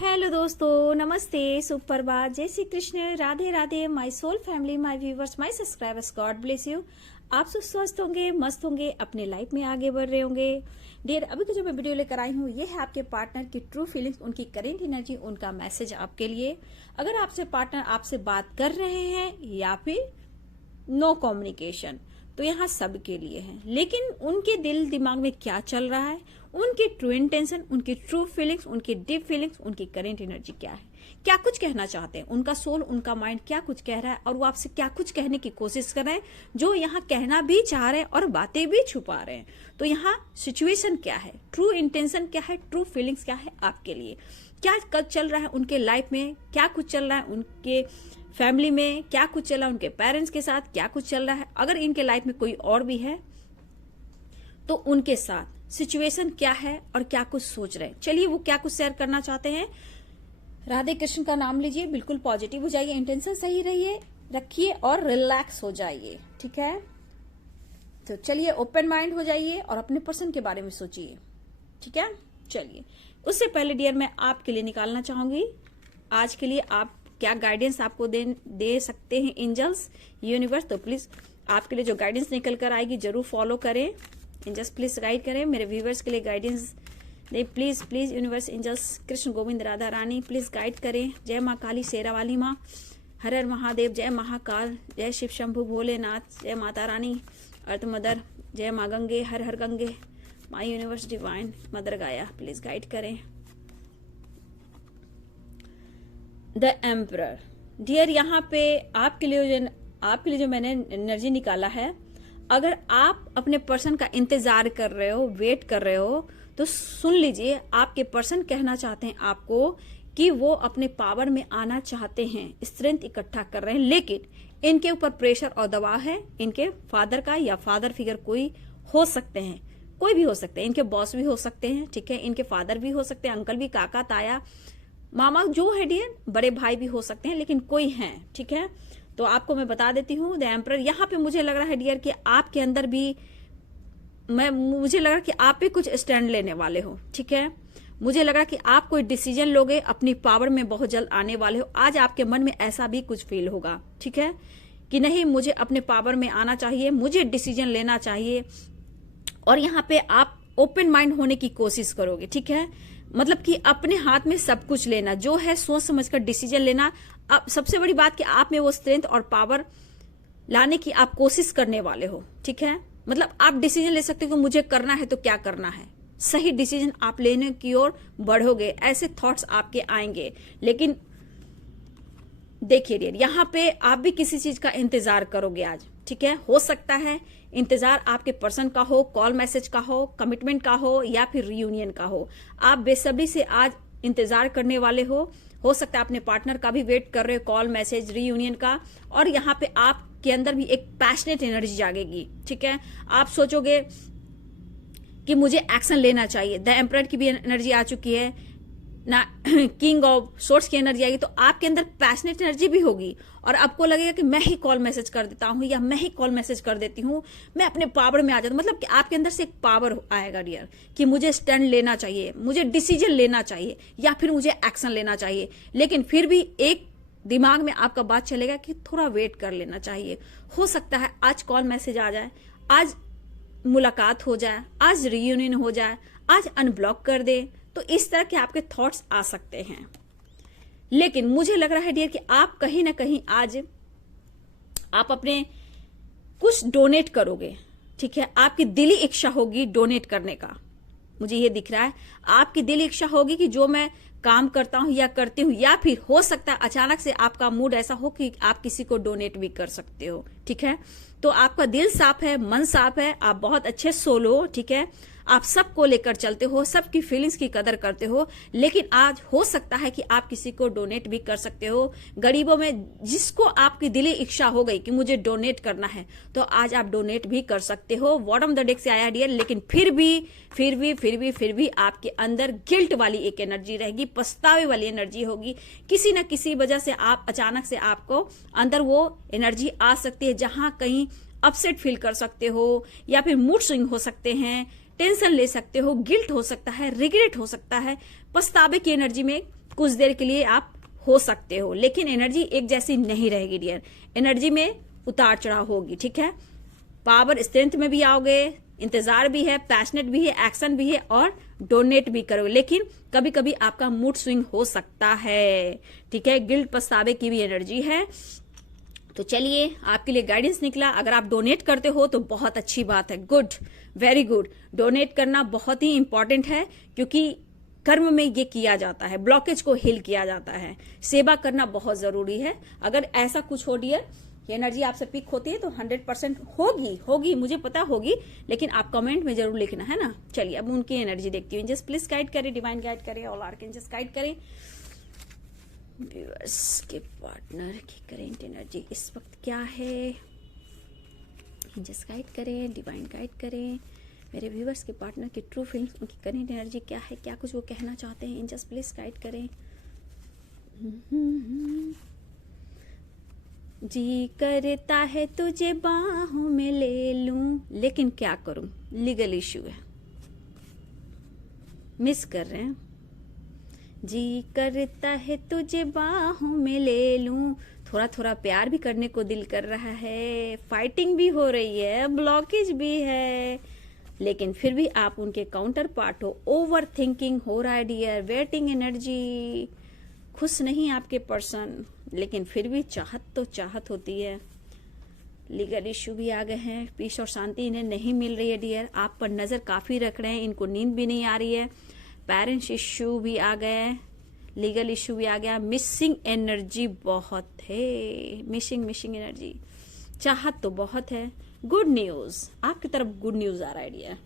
Hello दोस्तों, नमस्ते, सुप्रभात, जय Shri Krishna, Radhe Radhe, my soul family, my viewers, my subscribers, God bless you. आप सब स्वस्थ होंगे, मस्त होंगे, अपने लाइफ में आगे बढ़ रहे होंगे। डियर, अभी तो जो मैं वीडियो लेकर आई हूँ ये है आपके पार्टनर की ट्रू फीलिंग्स, उनकी करेंट एनर्जी, उनका मैसेज आपके लिए। अगर आपसे पार्टनर आपसे बात कर रहे हैं या फिर नो कम्युनिकेशन, तो यहाँ सबके लिए है। लेकिन उनके दिल दिमाग में क्या चल रहा है, उनकी ट्रू इंटेंशन, उनकी ट्रू फीलिंग्स, उनकी डीप फीलिंग्स, उनकी करेंट एनर्जी क्या है, क्या कुछ कहना चाहते हैं, उनका सोल, उनका माइंड क्या कुछ कह रहा है और वो आपसे क्या कुछ कहने की कोशिश कर रहे हैं, जो यहाँ कहना भी चाह रहे हैं और बातें भी छुपा रहे हैं। तो यहाँ सिचुएशन क्या है, ट्रू इंटेंशन क्या है, ट्रू फीलिंग्स क्या है आपके लिए, क्या कब चल रहा है उनके लाइफ में, क्या कुछ चल रहा है उनके फैमिली में, क्या कुछ चल रहा है उनके पेरेंट्स के साथ, क्या कुछ चल रहा है। अगर इनके लाइफ में कोई और भी है तो उनके साथ सिचुएशन क्या है और क्या कुछ सोच रहे हैं। चलिए वो क्या कुछ शेयर करना चाहते हैं। राधे कृष्ण का नाम लीजिए, बिल्कुल पॉजिटिव हो जाइए, इंटेंशन सही रखिए और रिलैक्स हो जाइए। ठीक है, तो चलिए ओपन माइंड हो जाइए और अपने पर्सन के बारे में सोचिए। ठीक है, चलिए उससे पहले डियर मैं आपके लिए निकालना चाहूंगी आज के लिए आप क्या गाइडेंस आपको दे सकते हैं एंजल्स, यूनिवर्स। तो प्लीज आपके लिए जो गाइडेंस निकल कर आएगी जरूर फॉलो करें। एंजल्स प्लीज गाइड करें मेरे व्यूवर्स के लिए, गाइडेंस दे please please. Universe, angels, Krishna Govind Radha रानी प्लीज गाइड करें। जय माँ काली शेरा वाली माँ, हर हर महादेव, जय महाकाल, जय शिव शंभु भोलेनाथ, जय माता रानी अर्थ मदर, जय माँ गंगे, हर हर गंगे, माई यूनिवर्स डिवाइन मदर गाया प्लीज गाइड करें। द एम्परर डियर, यहाँ पे आपके लिए जो मैंने एनर्जी निकाला है, अगर आप अपने पर्सन का इंतजार कर रहे हो, वेट कर रहे हो, तो सुन लीजिए, आपके पर्सन कहना चाहते हैं आपको कि वो अपने पावर में आना चाहते हैं, स्ट्रेंथ इकट्ठा कर रहे हैं, लेकिन इनके ऊपर प्रेशर और दबाव है। इनके फादर का या फादर फिगर कोई हो सकते हैं, कोई भी हो सकते हैं, इनके बॉस भी हो सकते हैं। ठीक है, इनके फादर भी हो सकते हैं, अंकल भी, काका, ताया, मामा जो है डियर, बड़े भाई भी हो सकते हैं, लेकिन कोई है। ठीक है, तो आपको मैं बता देती हूँ द एम्परर। यहाँ पे मुझे लग रहा है डियर कि आपके अंदर भी मुझे लग रहा है कि आप भी कुछ स्टैंड लेने वाले हो। ठीक है, मुझे लग रहा है कि आप कोई डिसीजन लोगे, अपनी पावर में बहुत जल्द आने वाले हो। आज आपके मन में ऐसा भी कुछ फील होगा। ठीक है, कि नहीं मुझे अपने पावर में आना चाहिए, मुझे डिसीजन लेना चाहिए, और यहाँ पे आप ओपन माइंड होने की कोशिश करोगे। ठीक है, मतलब कि अपने हाथ में सब कुछ लेना, जो है सोच समझकर डिसीजन लेना। अब सबसे बड़ी बात कि आप में वो स्ट्रेंथ और पावर लाने की आप कोशिश करने वाले हो। ठीक है, मतलब आप डिसीजन ले सकते हो कि मुझे करना है तो क्या करना है, सही डिसीजन आप लेने की ओर बढ़ोगे, ऐसे थॉट्स आपके आएंगे। लेकिन देखिए डियर, यहाँ पे आप भी किसी चीज का इंतजार करोगे आज। ठीक है, हो सकता है इंतजार आपके पर्सन का हो, कॉल मैसेज का हो, कमिटमेंट का हो, या फिर रियूनियन का हो। आप बेसब्री से आज इंतजार करने वाले हो सकता है अपने पार्टनर का भी वेट कर रहे हो, कॉल मैसेज, रियूनियन का। और यहाँ पे आपके अंदर भी एक पैशनेट एनर्जी जागेगी। ठीक है, आप सोचोगे कि मुझे एक्शन लेना चाहिए। द एम्परर की भी एनर्जी आ चुकी है ना, किंग ऑफ सोर्स की एनर्जी आएगी, तो आपके अंदर पैशनेट एनर्जी भी होगी और आपको लगेगा कि मैं ही कॉल मैसेज कर देता हूं या मैं ही कॉल मैसेज कर देती हूं, मैं अपने पावर में आ जाता हूं। मतलब कि आपके अंदर से एक पावर आएगा डियर कि मुझे स्टैंड लेना चाहिए, मुझे डिसीजन लेना चाहिए, या फिर मुझे एक्शन लेना चाहिए। लेकिन फिर भी एक दिमाग में आपका बात चलेगा कि थोड़ा वेट कर लेना चाहिए। हो सकता है आज कॉल मैसेज आ जाए, आज मुलाकात हो जाए, आज रियूनियन हो जाए, आज अनब्लॉक कर दे, तो इस तरह के आपके थॉट्स आ सकते हैं। लेकिन मुझे लग रहा है डियर कि आप कहीं ना कहीं आज आप अपने कुछ डोनेट करोगे। ठीक है, आपकी दिली इच्छा होगी डोनेट करने का, मुझे ये दिख रहा है। आपकी दिली इच्छा होगी कि जो मैं काम करता हूं या करती हूं, या फिर हो सकता है अचानक से आपका मूड ऐसा हो कि आप किसी को डोनेट भी कर सकते हो। ठीक है, तो आपका दिल साफ है, मन साफ है, आप बहुत अच्छे सोल हो। ठीक है, आप सबको लेकर चलते हो, सबकी फीलिंग्स की कदर करते हो। लेकिन आज हो सकता है कि आप किसी को डोनेट भी कर सकते हो, गरीबों में, जिसको आपकी दिली इच्छा हो गई कि मुझे डोनेट करना है, तो आज आप डोनेट भी कर सकते हो। बॉटम द डेक से आया डियर, लेकिन फिर भी आपके अंदर गिल्ट वाली एक एनर्जी रहेगी, पछतावे वाली एनर्जी होगी। किसी न किसी वजह से आप अचानक से आपको अंदर वो एनर्जी आ सकती है, जहां कहीं अपसेट फील कर सकते हो, या फिर मूड स्विंग हो सकते हैं, टेंशन ले सकते हो, गिल्ट हो सकता है, रिग्रेट हो सकता है, पछतावे की एनर्जी में कुछ देर के लिए आप हो सकते हो, लेकिन एनर्जी एक जैसी नहीं रहेगी डियर। एनर्जी में उतार चढ़ाव होगी, ठीक है। पावर स्ट्रेंथ में भी आओगे, इंतजार भी है, पैशनेट भी है, एक्शन भी है और डोनेट भी करोगे, लेकिन कभी कभी आपका मूड स्विंग हो सकता है, ठीक है। गिल्ट पछतावे की भी एनर्जी है। तो चलिए, आपके लिए गाइडेंस निकला। अगर आप डोनेट करते हो तो बहुत अच्छी बात है, गुड, वेरी गुड। डोनेट करना बहुत ही इंपॉर्टेंट है, क्योंकि कर्म में ये किया जाता है, ब्लॉकेज को हील किया जाता है। सेवा करना बहुत जरूरी है। अगर ऐसा कुछ हो डियर, ये एनर्जी आपसे पिक होती है तो 100% होगी, मुझे पता होगी, लेकिन आप कमेंट में जरूर लिखना, है ना। चलिए अब उनकी एनर्जी देखती हूँ। जस्ट प्लीज गाइड करें, डिवाइन गाइड करें, ऑल आर्कएंजल्स गाइड करें। व्यूअर्स के पार्टनर की करेंट एनर्जी इस वक्त क्या है, एंजल्स गाइड करें, डिवाइन गाइड करें। मेरे व्यूअर्स के पार्टनर की ट्रू फीलिंग्स, उनकी करेंट एनर्जी क्या है, क्या कुछ वो कहना चाहते हैं, एंजल्स प्लीज गाइड करें। जी करता है तुझे बाहों में ले लूं, लेकिन क्या करूं, लीगल इश्यू है, मिस कर रहे हैं। जी करता है तुझे बाहों में ले लूं, थोड़ा थोड़ा प्यार भी करने को दिल कर रहा है, फाइटिंग भी हो रही है, ब्लॉकेज भी है, लेकिन फिर भी आप उनके काउंटर पार्ट हो। ओवर थिंकिंग हो रहा है डियर, वेटिंग एनर्जी, खुश नहीं आपके पर्सन, लेकिन फिर भी चाहत तो चाहत होती है। लीगल इश्यू भी आ गए हैं, पीस और शांति इन्हें नहीं मिल रही है डियर, आप पर नजर काफी रख रहे हैं, इनको नींद भी नहीं आ रही है। पेरेंट्स इश्यू भी आ गए, लीगल इश्यू भी आ गया, मिसिंग एनर्जी बहुत है, मिसिंग एनर्जी, चाहत तो बहुत है। गुड न्यूज, आपकी तरफ गुड न्यूज आ रहा है डियर,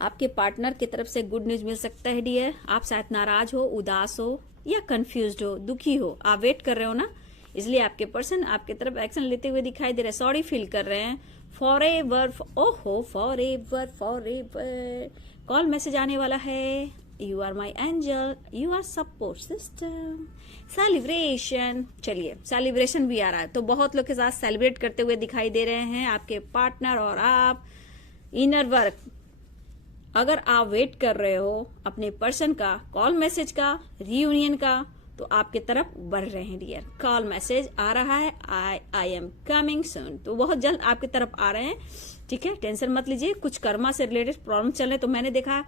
आपके पार्टनर की तरफ से गुड न्यूज मिल सकता है डियर। आप शायद नाराज हो, उदास हो या कंफ्यूज्ड हो, दुखी हो, आप वेट कर रहे हो ना, इसलिए आपके पर्सन आपके तरफ एक्शन लेते हुए दिखाई दे रहे हैं, सॉरी फील कर रहे हैं। फॉरएवर, ओहो फॉरएवर कॉल मैसेज आने वाला है। You are my angel, you are support system, celebration. चलिए, सेलिब्रेशन भी आ रहा है, तो बहुत लोग के साथ सेलिब्रेट करते हुए दिखाई दे रहे हैं आपके पार्टनर और आप। इनर वर्क, अगर आप वेट कर रहे हो अपने पर्सन का कॉल मैसेज का, रियूनियन का, तो आपके तरफ बढ़ रहे हैं डियर। कॉल मैसेज आ रहा है, आई एम कमिंग सून, तो बहुत जल्द आपकी तरफ आ रहे हैं, ठीक है। टेंशन मत लीजिए, कुछ कर्मा से रिलेटेड प्रॉब्लम चल रहे, तो मैंने देखा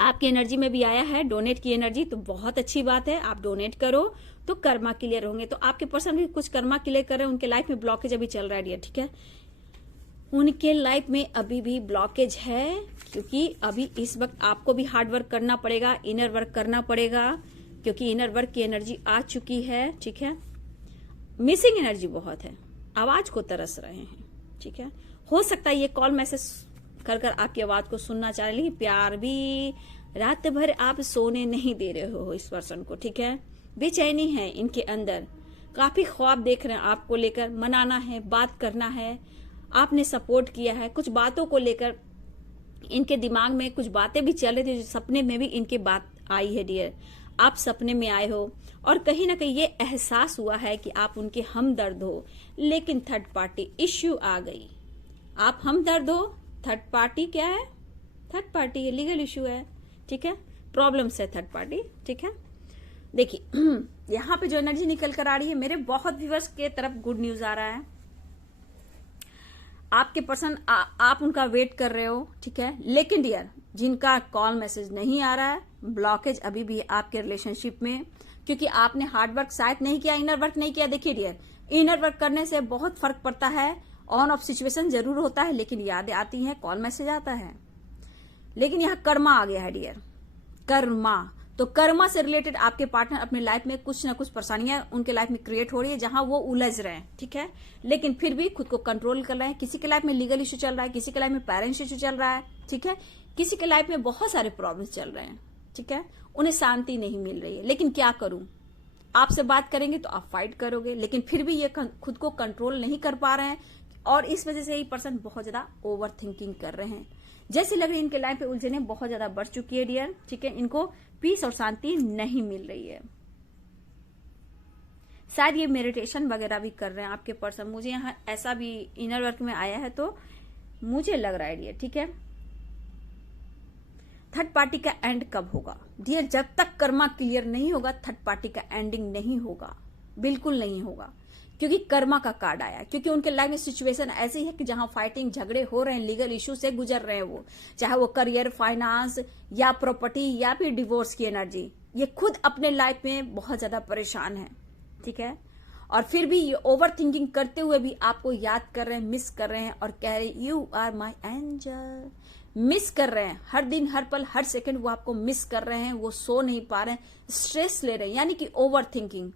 आपकी एनर्जी में भी आया है डोनेट की एनर्जी, तो बहुत अच्छी बात है। आप डोनेट करो तो कर्मा क्लियर होंगे, तो आपके पर्सन भी कुछ कर्मा क्लियर कर रहे हैं, उनके लाइफ में ब्लॉकेज अभी चल रहा है डियर, ठीक है। उनके लाइफ में अभी भी ब्लॉकेज है, क्योंकि अभी इस वक्त आपको भी हार्ड वर्क करना पड़ेगा, इनर वर्क करना पड़ेगा, क्योंकि इनर वर्क की एनर्जी आ चुकी है, ठीक है। मिसिंग एनर्जी बहुत है, आवाज को तरस रहे हैं, ठीक है। हो सकता है ये कॉल मैसेज कर कर आपकी आवाज को सुनना चाह रही, प्यार भी, रात भर आप सोने नहीं दे रहे हो इस पर्सन को, ठीक है। बेचैनी है इनके अंदर, काफी ख्वाब देख रहे हैं आपको लेकर, मनाना है, बात करना है, आपने सपोर्ट किया है, कुछ बातों को लेकर इनके दिमाग में कुछ बातें भी चल रही थी, सपने में भी इनकी बात आई है डियर। आप सपने में आए हो और कहीं ना कहीं ये एहसास हुआ है कि आप उनके हमदर्द हो, लेकिन थर्ड पार्टी इश्यू आ गई। आप हमदर्द हो, थर्ड पार्टी क्या है, थर्ड पार्टी है, लीगल इश्यू है, ठीक है, प्रॉब्लम्स है थर्ड पार्टी, ठीक है। देखिए यहाँ पे जो एनर्जी निकल कर आ रही है, मेरे बहुत व्यूअर्स के तरफ गुड न्यूज आ रहा है। आपके पर्सन आप उनका वेट कर रहे हो, ठीक है, लेकिन डियर जिनका कॉल मैसेज नहीं आ रहा है, ब्लॉकेज अभी भी आपके रिलेशनशिप में, क्योंकि आपने हार्ड वर्क शायद नहीं किया, इनर वर्क नहीं किया। देखिए डियर, इनर वर्क करने से बहुत फर्क पड़ता है, ऑन ऑफ सिचुएशन जरूर होता है, लेकिन यादें आती हैं, कॉल मैसेज आता है, लेकिन यहाँ कर्मा आ गया है डियर, कर्मा। तो कर्मा से रिलेटेड आपके पार्टनर अपने लाइफ में कुछ ना कुछ परेशानियां उनके लाइफ में क्रिएट हो रही है, जहां वो उलझ रहे हैं, ठीक है, लेकिन फिर भी खुद को कंट्रोल कर रहे हैं। किसी के लाइफ में लीगल इश्यू चल रहा है, किसी के लाइफ में पेरेंट्स इश्यू चल रहा है, ठीक है, किसी के लाइफ में बहुत सारे प्रॉब्लम्स चल रहे हैं, ठीक है, उन्हें शांति नहीं मिल रही है। लेकिन क्या करूं, आपसे बात करेंगे तो आप फाइट करोगे, लेकिन फिर भी ये खुद को कंट्रोल नहीं कर पा रहे हैं, और इस वजह से ये पर्सन बहुत ज्यादा ओवर थिंकिंग कर रहे हैं। जैसे लग रही है इनके लाइफ पे उलझने बहुत ज्यादा बढ़ चुकी है डियर, ठीक है, इनको पीस और शांति नहीं मिल रही है। शायद ये मेडिटेशन वगैरह भी कर रहे हैं आपके पर्सन, मुझे यहाँ ऐसा भी इनर वर्क में आया है, तो मुझे लग रहा है डियर, ठीक है। थर्ड पार्टी का एंड कब होगा डियर? जब तक कर्मा क्लियर नहीं होगा थर्ड पार्टी का एंडिंग नहीं होगा, बिल्कुल नहीं होगा। क्योंकि कर्मा का कार्ड आया, क्योंकि उनके लाइफ में सिचुएशन ऐसी है कि जहां फाइटिंग झगड़े हो रहे हैं, लीगल इश्यू से गुजर रहे हैं वो, चाहे वो करियर, फाइनेंस या प्रॉपर्टी या फिर डिवोर्स की एनर्जी, ये खुद अपने लाइफ में बहुत ज्यादा परेशान है, ठीक है। और फिर भी ये ओवर थिंकिंग करते हुए भी आपको याद कर रहे हैं, मिस कर रहे हैं और कह रहे you are my angel, miss कर रहे हैं हर दिन, हर पल, हर सेकंड वो आपको मिस कर रहे हैं। वो सो नहीं पा रहे हैं, स्ट्रेस ले रहे हैं, यानी कि ओवर थिंकिंग।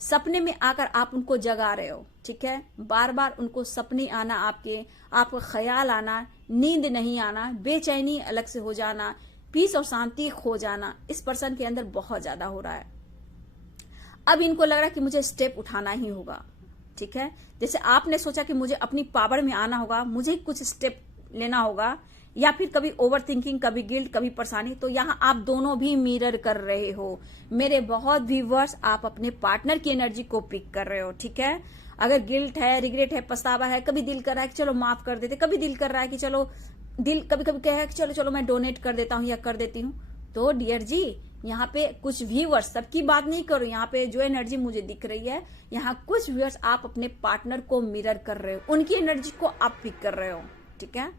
सपने में आकर आप उनको जगा रहे हो, ठीक है, बार बार उनको सपने आना, आपका ख्याल आना, नींद नहीं आना, बेचैनी अलग से हो जाना, पीस और शांति खो जाना, इस पर्सन के अंदर बहुत ज्यादा हो रहा है। अब इनको लग रहा है कि मुझे स्टेप उठाना ही होगा, ठीक है। जैसे आपने सोचा कि मुझे अपनी पावर में आना होगा, मुझे कुछ स्टेप लेना होगा, या फिर कभी ओवर थिंकिंग, कभी गिल्ट, कभी परेशानी, तो यहाँ आप दोनों भी मिरर कर रहे हो। मेरे बहुत व्यूअर्स, आप अपने पार्टनर की एनर्जी को पिक कर रहे हो, ठीक है। अगर गिल्ट है, रिग्रेट है, पछतावा है, कभी दिल कर रहा है कि चलो माफ कर देते, कभी दिल कर रहा है कि चलो, दिल कभी कभी कह है कि चलो चलो मैं डोनेट कर देता हूँ या कर देती हूँ। तो डियर जी, यहाँ पे कुछ व्यूअर्स, सबकी बात नहीं करो, यहाँ पे जो एनर्जी मुझे दिख रही है, यहाँ कुछ व्यूअर्स आप अपने पार्टनर को मिरर कर रहे हो, उनकी एनर्जी को आप पिक कर रहे हो, ठीक है।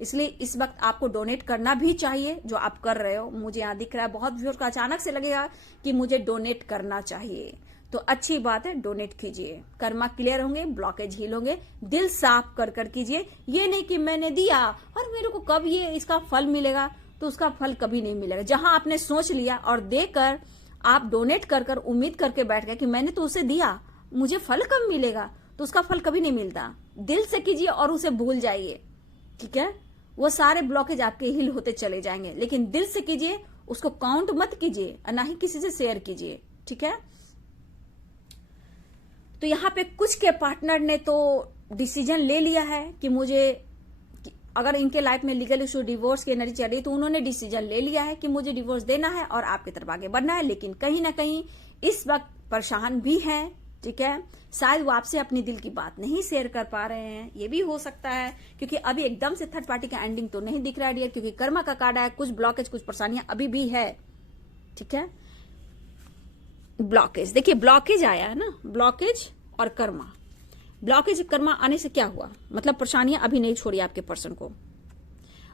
इसलिए इस वक्त आपको डोनेट करना भी चाहिए, जो आप कर रहे हो। मुझे यहाँ दिख रहा है बहुत व्यूअर्स का अचानक से लगेगा कि मुझे डोनेट करना चाहिए, तो अच्छी बात है, डोनेट कीजिए। कर्मा क्लियर होंगे, ब्लॉकेज हील होंगे, दिल साफ कर कर कीजिए। ये नहीं कि मैंने दिया और मेरे को कब ये इसका फल मिलेगा, तो उसका फल कभी नहीं मिलेगा। जहां आपने सोच लिया और देकर आप डोनेट कर कर उम्मीद करके बैठ गए कि मैंने तो उसे दिया, मुझे फल कब मिलेगा, तो उसका फल कभी नहीं मिलता। दिल से कीजिए और उसे भूल जाइए, ठीक है। वो सारे ब्लॉकेज आपके हील होते चले जाएंगे, लेकिन दिल से कीजिए, उसको काउंट मत कीजिए, ना ही किसी से शेयर कीजिए, ठीक है। तो यहाँ पे कुछ के पार्टनर ने तो डिसीजन ले लिया है कि मुझे, अगर इनके लाइफ में लीगल इशू, डिवोर्स की एनर्जी चल रही, तो उन्होंने डिसीजन ले लिया है कि मुझे डिवोर्स देना है और आपकी तरफ आगे बढ़ना है। लेकिन कहीं ना कहीं इस वक्त परेशान भी है, ठीक है। शायद वो आपसे अपनी दिल की बात नहीं शेयर कर पा रहे हैं, ये भी हो सकता है, क्योंकि अभी एकदम से थर्ड पार्टी का एंडिंग तो नहीं दिख रहा है डियर, क्योंकि कर्मा का कार्ड है, कुछ ब्लॉकेज, कुछ परेशानियां अभी भी है, ठीक है। ब्लॉकेज, देखिए ब्लॉकेज आया है ना, ब्लॉकेज और कर्मा। ब्लॉकेज कर्मा आने से क्या हुआ, मतलब परेशानियां अभी नहीं छोड़ी आपके पर्सन को,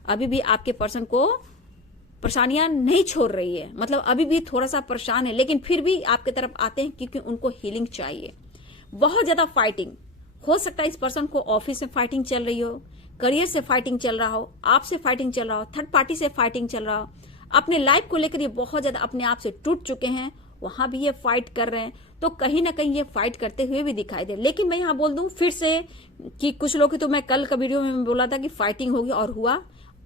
अभी भी आपके पर्सन को परेशानियां नहीं छोड़ रही है, मतलब अभी भी थोड़ा सा परेशान है, लेकिन फिर भी आपके तरफ आते हैं क्योंकि उनको हीलिंग चाहिए। बहुत ज्यादा फाइटिंग हो सकता है, इस पर्सन को ऑफिस में फाइटिंग चल रही हो, करियर से फाइटिंग चल रहा हो, आपसे फाइटिंग चल रहा हो, थर्ड पार्टी से फाइटिंग चल रहा हो, अपने लाइफ को लेकर ये बहुत ज्यादा अपने आप से टूट चुके हैं, वहां भी ये फाइट कर रहे हैं, तो कहीं ना कहीं ये फाइट करते हुए भी दिखाई दे। लेकिन मैं यहाँ बोल दूं फिर से कि कुछ लोग, तो मैं कल का वीडियो में बोला था कि फाइटिंग होगी और हुआ,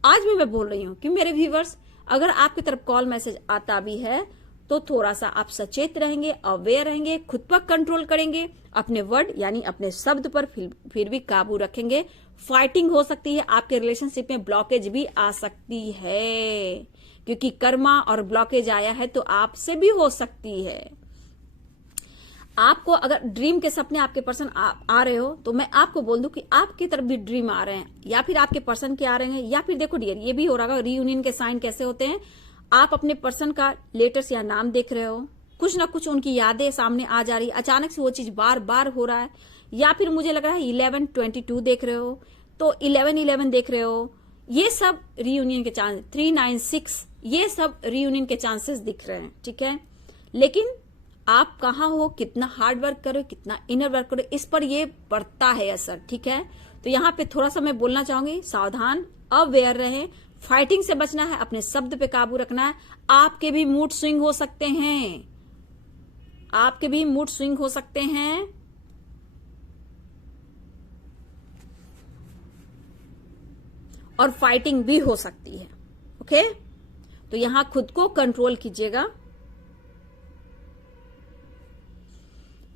आज भी मैं बोल रही हूँ कि मेरे व्यूवर्स, अगर आपकी तरफ कॉल मैसेज आता भी है तो थोड़ा सा आप सचेत रहेंगे, अवेयर रहेंगे, खुद पर कंट्रोल करेंगे, अपने वर्ड यानी अपने शब्द पर फिर भी काबू रखेंगे। फाइटिंग हो सकती है, आपके रिलेशनशिप में ब्लॉकेज भी आ सकती है, क्योंकि कर्मा और ब्लॉकेज आया है तो आपसे भी हो सकती है। आपको अगर ड्रीम के सपने आपके पर्सन आ रहे हो, तो मैं आपको बोल दूं कि आपकी तरफ भी ड्रीम आ रहे हैं, या फिर आपके पर्सन के आ रहे हैं, या फिर देखो डियर, ये भी हो रहा है रीयूनियन के साइन कैसे होते हैं। आप अपने पर्सन का लेटर्स या नाम देख रहे हो, कुछ ना कुछ उनकी यादें सामने आ जा रही, अचानक से वो चीज बार बार हो रहा है, या फिर मुझे लग रहा है 1122 देख रहे हो, तो 1111 देख रहे हो, ये सब रीयूनियन के चांस, 396, ये सब रीयूनियन के चांसेस दिख रहे हैं, ठीक है। लेकिन आप कहाँ हो, कितना हार्ड वर्क करो, कितना इनर वर्क करो, इस पर ये पड़ता है असर, ठीक है। तो यहाँ पे थोड़ा सा मैं बोलना चाहूंगी, सावधान, अवेयर रहें, फाइटिंग से बचना है, अपने शब्द पे काबू रखना है। आपके भी मूड स्विंग हो सकते हैं, आपके भी मूड स्विंग हो सकते हैं, और फाइटिंग भी हो सकती है, ओके। तो यहां खुद को कंट्रोल कीजिएगा,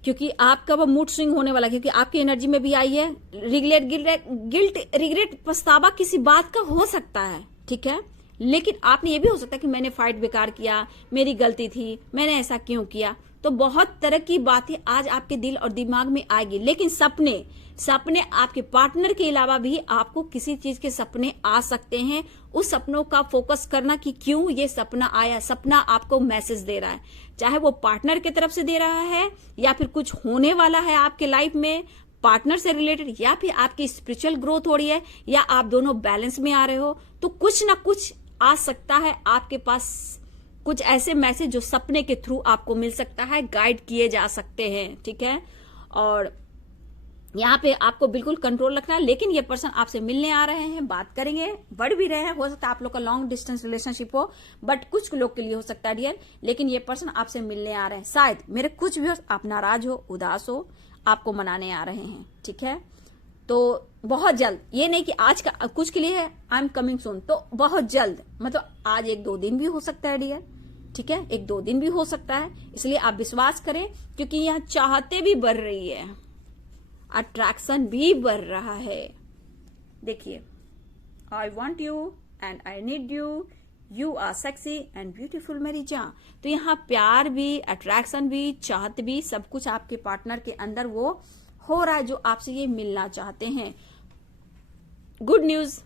क्योंकि आपका वो मूड स्विंग होने वाला है, क्योंकि आपकी एनर्जी में भी आई है गिल्ट, रिग्रेट, पछतावा किसी बात का हो सकता है, ठीक है। लेकिन आपने ये भी हो सकता है कि मैंने फाइट बेकार किया, मेरी गलती थी, मैंने ऐसा क्यों किया। तो बहुत तरह की बातें आज आपके दिल और दिमाग में आएगी। लेकिन सपने आपके पार्टनर के अलावा भी आपको किसी चीज के सपने आ सकते हैं। उस सपनों का फोकस करना कि क्यों ये सपना आया। सपना आपको मैसेज दे रहा है, चाहे वो पार्टनर की तरफ से दे रहा है या फिर कुछ होने वाला है आपके लाइफ में पार्टनर से रिलेटेड, या फिर आपकी स्पिरिचुअल ग्रोथ हो रही है, या आप दोनों बैलेंस में आ रहे हो। तो कुछ ना कुछ आ सकता है आपके पास, कुछ ऐसे मैसेज जो सपने के थ्रू आपको मिल सकता है, गाइड किए जा सकते हैं। ठीक है, और यहाँ पे आपको बिल्कुल कंट्रोल रखना है। लेकिन ये पर्सन आपसे मिलने आ रहे हैं, बात करेंगे, बढ़ भी रहे हैं। हो सकता है आप लोग का लॉन्ग डिस्टेंस रिलेशनशिप हो, बट कुछ लोग के लिए हो सकता है डियर। लेकिन ये पर्सन आपसे मिलने आ रहे हैं। शायद मेरे कुछ व्यूअर्स आप नाराज हो, उदास हो, आपको मनाने आ रहे हैं। ठीक है, तो बहुत जल्द, ये नहीं कि आज का कुछ के लिए है आई एम कमिंग सून, तो बहुत जल्द, मतलब आज 1-2 दिन भी हो सकता है डियर। ठीक है, 1-2 दिन भी हो सकता है। इसलिए आप विश्वास करें, क्योंकि यहाँ चाहते भी बढ़ रही है, अट्रैक्शन भी बढ़ रहा है। देखिए, I want you and I need you, you are sexy and beautiful मेरी जान। तो यहाँ प्यार भी, अट्रैक्शन भी, चाहत भी, सब कुछ आपके पार्टनर के अंदर वो हो रहा है जो आपसे ये मिलना चाहते हैं। गुड न्यूज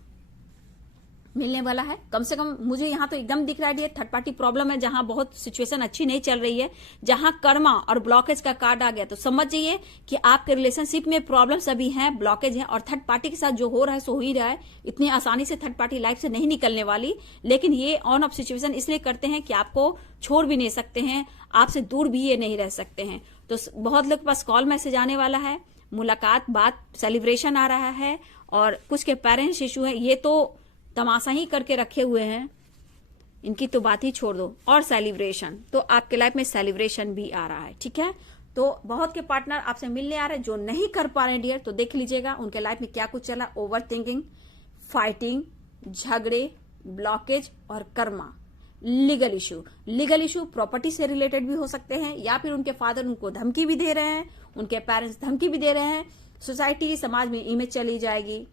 मिलने वाला है, कम से कम मुझे यहाँ तो एकदम दिख रहा है। थर्ड पार्टी प्रॉब्लम है, जहां बहुत सिचुएशन अच्छी नहीं चल रही है, जहां कर्मा और ब्लॉकेज का कार्ड आ गया, तो समझ जाइए कि आपके रिलेशनशिप में प्रॉब्लम्स अभी हैं, ब्लॉकेज है। और थर्ड पार्टी के साथ जो हो रहा है सो ही रहा है। इतनी आसानी से थर्ड पार्टी लाइफ से नहीं निकलने वाली। लेकिन ये ऑन ऑफ सिचुएशन इसलिए करते हैं कि आपको छोड़ भी नहीं सकते हैं, आपसे दूर भी ये नहीं रह सकते हैं। तो बहुत लोग के पास कॉल मैसेज आने वाला है, मुलाकात, बात, सेलिब्रेशन आ रहा है। और कुछ के पेरेंट्स इशू है, ये तो तमाशा ही करके रखे हुए हैं, इनकी तो बात ही छोड़ दो। और सेलिब्रेशन, तो आपके लाइफ में सेलिब्रेशन भी आ रहा है। ठीक है, तो बहुत के पार्टनर आपसे मिलने आ रहे हैं जो नहीं कर पा रहे हैं डियर। तो देख लीजिएगा उनके लाइफ में क्या कुछ चला। ओवर थिंकिंग, फाइटिंग, झगड़े, ब्लॉकेज और कर्मा, लीगल इशू प्रॉपर्टी से रिलेटेड भी हो सकते हैं, या फिर उनके फादर उनको धमकी भी दे रहे हैं, उनके पेरेंट्स धमकी भी दे रहे हैं, सोसाइटी, समाज में इमेज चली जाएगी।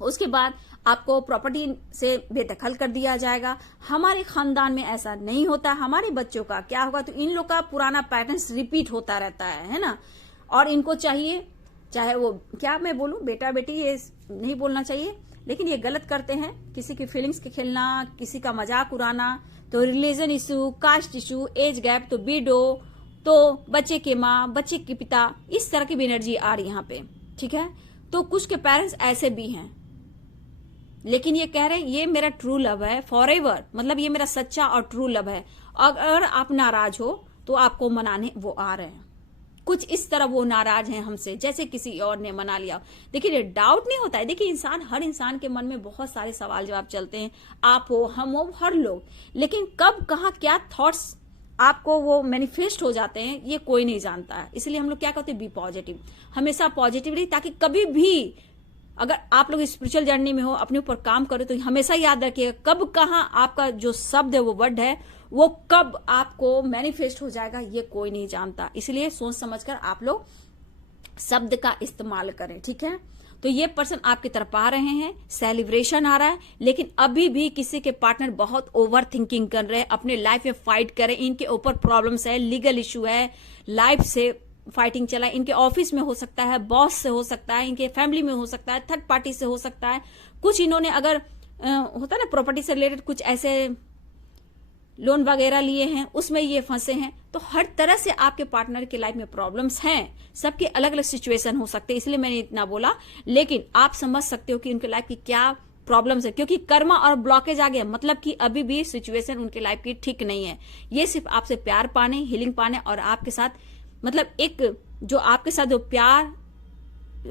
उसके बाद आपको प्रॉपर्टी से बेदखल कर दिया जाएगा। हमारे खानदान में ऐसा नहीं होता, हमारे बच्चों का क्या होगा। तो इन लोग का पुराना पैटर्न्स रिपीट होता रहता है ना। और इनको चाहिए, चाहे वो क्या मैं बोलूं, बेटा बेटी ये नहीं बोलना चाहिए, लेकिन ये गलत करते हैं, किसी की फीलिंग्स के खेलना, किसी का मजाक उड़ाना। तो religion issue, caste issue, age gap, तो बीडो, तो बच्चे के माँ, बच्चे के पिता, इस तरह की भी एनर्जी आ रही यहाँ पे। ठीक है, तो कुछ के पेरेंट्स ऐसे भी हैं, लेकिन ये कह रहे हैं ये मेरा ट्रू लव है फॉरएवर, मतलब ये मेरा सच्चा और ट्रू लव है। अगर आप नाराज हो तो आपको मनाने वो आ रहे हैं। कुछ इस तरह वो नाराज हैं हमसे, जैसे किसी और ने मना लिया। देखिए, डाउट नहीं होता है। देखिए, हर इंसान के मन में बहुत सारे सवाल जवाब चलते हैं, आप हो, हम हो, हर लोग। लेकिन कब, कहाँ, क्या थॉट्स आपको वो मैनिफेस्ट हो जाते हैं, ये कोई नहीं जानता है। इसलिए हम लोग क्या कहते हैं, बी पॉजिटिव, हमेशा पॉजिटिव रही, ताकि कभी भी अगर आप लोग स्पिरिचुअल जर्नी में हो, अपने ऊपर काम करो, तो हमेशा याद रखिएगा कब कहाँ आपका जो शब्द है, वो वर्ड है, वो कब आपको मैनिफेस्ट हो जाएगा, ये कोई नहीं जानता। इसलिए सोच समझकर आप लोग शब्द का इस्तेमाल करें। ठीक है, तो ये पर्सन आपकी तरफ आ रहे हैं, सेलिब्रेशन आ रहा है। लेकिन अभी भी किसी के पार्टनर बहुत ओवर थिंकिंग कर रहे हैं, अपने लाइफ में फाइट कर रहे हैं, इनके ऊपर प्रॉब्लम्स है, लीगल इशू है, लाइफ से फाइटिंग चला है। इनके ऑफिस में हो सकता है, बॉस से हो सकता है, इनके फैमिली में हो सकता है, थर्ड पार्टी से हो सकता है। कुछ इन्होंने अगर होता है ना प्रॉपर्टी से रिलेटेड कुछ ऐसे लोन वगैरह लिए हैं, उसमें ये फंसे हैं। तो हर तरह से आपके पार्टनर के लाइफ में प्रॉब्लम्स हैं, सबके अलग अलग सिचुएशन हो सकते हैं, इसलिए मैंने इतना बोला। लेकिन आप समझ सकते हो कि उनके लाइफ की क्या प्रॉब्लम्स है, क्योंकि कर्मा और ब्लॉकेज आ गया, मतलब कि अभी भी सिचुएशन उनके लाइफ की ठीक नहीं है। ये सिर्फ आपसे प्यार पाने, हीलिंग पाने और आपके साथ, मतलब एक जो आपके साथ जो प्यार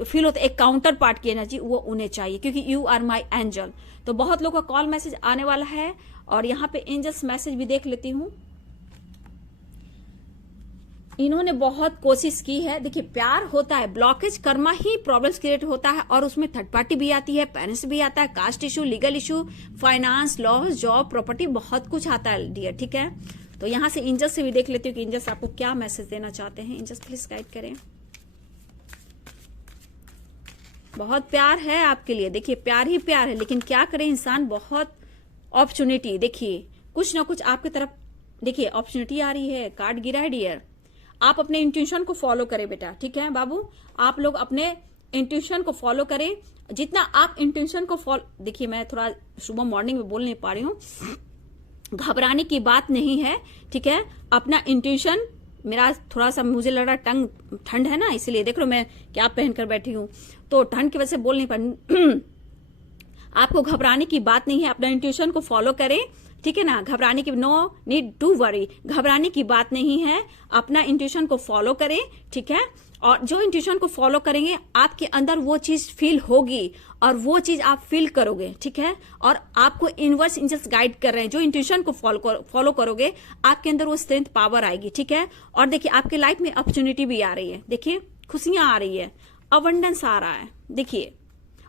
फील होता है, एक काउंटर पार्ट की एनर्जी, वो उन्हें चाहिए, क्योंकि यू आर माई एंजल। तो बहुत लोगों का कॉल मैसेज आने वाला है, और यहाँ पे एंजल्स मैसेज भी देख लेती हूँ। इन्होंने बहुत कोशिश की है। देखिए, प्यार होता है, ब्लॉकेज कर्मा ही प्रॉब्लम्स क्रिएट होता है, और उसमें थर्ड पार्टी भी आती है, पेरेंट्स भी आता है, caste issue, legal issue, finance, loss, job, property, बहुत कुछ आता है डियर। ठीक है, तो यहां से एंजल्स से भी देख लेती हूँ कि एंजल्स आपको क्या मैसेज देना चाहते हैं। एंजल्स प्लीज गाइड करें। बहुत प्यार है आपके लिए। देखिए, प्यार ही प्यार है, लेकिन क्या करें, इंसान बहुत अपॉर्चुनिटी, देखिए कुछ ना कुछ आपकी तरफ, देखिए अपॉर्चुनिटी आ रही है, कार्ड गिरा है डियर। आप अपने इंट्यूशन को फॉलो करें बेटा, ठीक है बाबू, आप लोग अपने इंट्यूशन को फॉलो करें। जितना आप इंट्यूशन को फॉलो, देखिए मैं थोड़ा सुबह मॉर्निंग में बोल नहीं पा रही हूँ, घबराने की बात नहीं है, ठीक है। अपना इंट्यूशन, मेरा थोड़ा सा मुझे लग रहा टंग ठंड है ना, इसलिए देख लो मैं क्या पहनकर बैठी हूँ, तो ठंड की वजह से बोल नहीं पा आपको घबराने की बात नहीं है, अपना इंट्यूशन को फॉलो करें, ठीक है ना। घबराने की, नो नीड टू वरी, घबराने की बात नहीं है, अपना इंट्यूशन को फॉलो करें, ठीक है। और जो इंट्यूशन को फॉलो करेंगे आपके अंदर वो चीज फील होगी और वो चीज आप फील करोगे, ठीक है। और आपको यूनिवर्स एंजल्स गाइड कर रहे हैं, जो इंट्यूशन को फॉलो करोगे आपके अंदर वो स्ट्रेंथ पावर आएगी, ठीक है। और देखिए आपके लाइफ में अपॉर्चुनिटी भी आ रही है, देखिए खुशियां आ रही है, अबंडेंस आ रहा है, देखिए।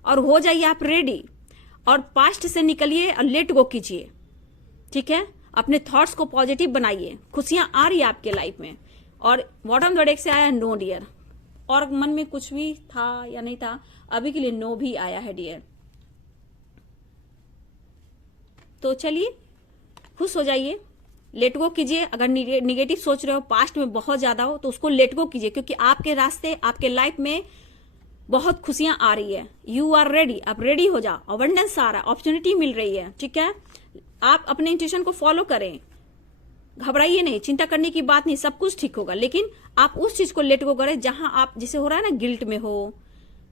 और हो जाइए आप रेडी, और पास्ट से निकलिए और लेट गो कीजिए, ठीक है। अपने थॉट्स को पॉजिटिव बनाइए, खुशियां आ रही है आपके लाइफ में। और बॉटम द डेक से आया नो डियर, और मन में कुछ भी था या नहीं था, अभी के लिए नो भी आया है डियर। तो चलिए खुश हो जाइए, लेट गो कीजिए। अगर निगेटिव सोच रहे हो, पास्ट में बहुत ज्यादा हो, तो उसको लेट गो कीजिए, क्योंकि आपके रास्ते, आपके लाइफ में बहुत खुशियां आ रही है। यू आर रेडी, आप रेडी हो जाओ, अबंडेंस आ रहा है, अपॉर्चुनिटी मिल रही है, ठीक है। आप अपने इंट्यूशन को फॉलो करें, घबराइए नहीं, चिंता करने की बात नहीं, सब कुछ ठीक होगा। लेकिन आप उस चीज को लेट गो करें जहां आप, जैसे हो रहा है ना, गिल्ट में हो,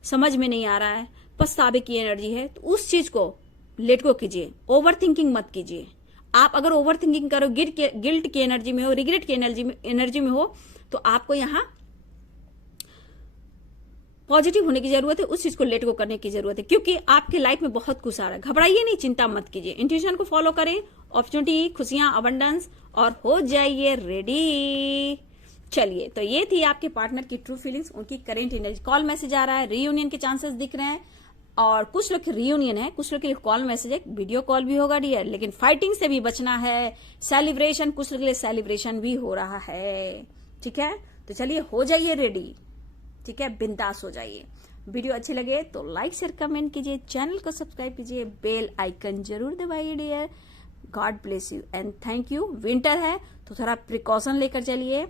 समझ में नहीं आ रहा है, पछतावे की एनर्जी है, तो उस चीज को लेट गो कीजिए, ओवर थिंकिंग मत कीजिए। आप अगर ओवर थिंकिंग करो, गिल्ट की एनर्जी में हो, रिग्रेट की एनर्जी में हो, तो आपको यहाँ पॉजिटिव होने की जरूरत है, उस चीज को लेट गो करने की जरूरत है, क्योंकि आपके लाइफ में बहुत कुछ आ रहा है। घबराइए नहीं, चिंता मत कीजिए, इंट्यूशन को फॉलो करें, अपॉर्चुनिटी, खुशियां, अबंडेंस, और हो जाइए रेडी। चलिए, तो ये थी आपके पार्टनर की ट्रू फीलिंग्स, उनकी करेंट एनर्जी। कॉल मैसेज आ रहा है, रीयूनियन के चांसेस दिख रहे हैं, और कुछ लोग की रीयूनियन है, कुछ लोग के लिए कॉल मैसेज है, वीडियो कॉल भी होगा डियर। लेकिन फाइटिंग से भी बचना है, सेलिब्रेशन, कुछ लोग के लिए सेलिब्रेशन भी हो रहा है, ठीक है। तो चलिए हो जाइए रेडी, ठीक है, बिंदास हो जाइए। वीडियो अच्छी लगे तो लाइक शेयर कमेंट कीजिए, चैनल को सब्सक्राइब कीजिए, बेल आइकन जरूर दबाइए dear. God bless you and thank you. Winter है तो थोड़ा प्रिकॉशन लेकर चलिए,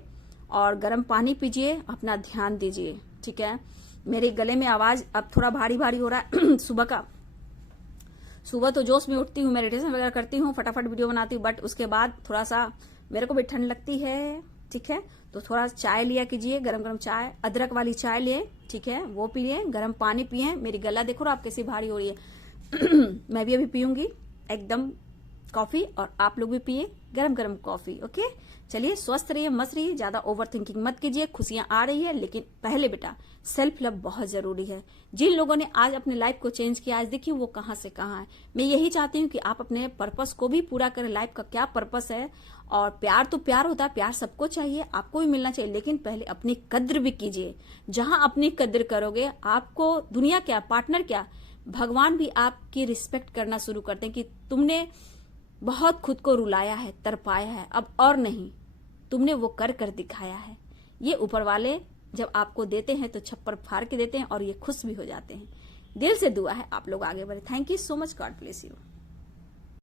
और गर्म पानी पीजिए, अपना ध्यान दीजिए, ठीक है। मेरे गले में आवाज अब थोड़ा भारी भारी हो रहा है सुबह तो जोश में उठती हूँ, मेडिटेशन वगैरह करती हूँ, फटाफट वीडियो बनाती हूँ, बट उसके बाद थोड़ा सा मेरे को भी ठंड लगती है, ठीक है। तो थोड़ा चाय लिया कीजिए, गरम गरम चाय, अदरक वाली चाय लिए, ठीक है, वो पिए, गरम पानी पिए। मेरी गला देखो आप कैसी भारी हो रही है मैं भी अभी पीऊंगी एकदम कॉफी, और आप लोग भी पिए गरम गरम कॉफी, ओके। चलिए स्वस्थ रहिए, मस्त रहिए, ज्यादा ओवर थिंकिंग मत कीजिए। खुशियां आ रही है, लेकिन पहले बेटा सेल्फ लव बहुत जरूरी है। जिन लोगों ने आज अपने लाइफ को चेंज किया, आज देखिए वो कहां से कहां है। मैं यही चाहती हूँ कि आप अपने पर्पस को भी पूरा करें। लाइफ का क्या पर्पस है, और प्यार तो प्यार होता है, प्यार सबको चाहिए, आपको भी मिलना चाहिए, लेकिन पहले अपनी कद्र भी कीजिए। जहां अपनी कद्र करोगे, आपको दुनिया क्या, पार्टनर क्या, भगवान भी आपकी रिस्पेक्ट करना शुरू करते हैं कि तुमने बहुत खुद को रुलाया है, तरपाया है, अब और नहीं, तुमने वो कर कर दिखाया है। ये ऊपर वाले जब आपको देते हैं तो छप्पर फाड़ के देते हैं, और ये खुश भी हो जाते हैं। दिल से दुआ है आप लोग आगे बढ़े। Thank you so much, God bless you.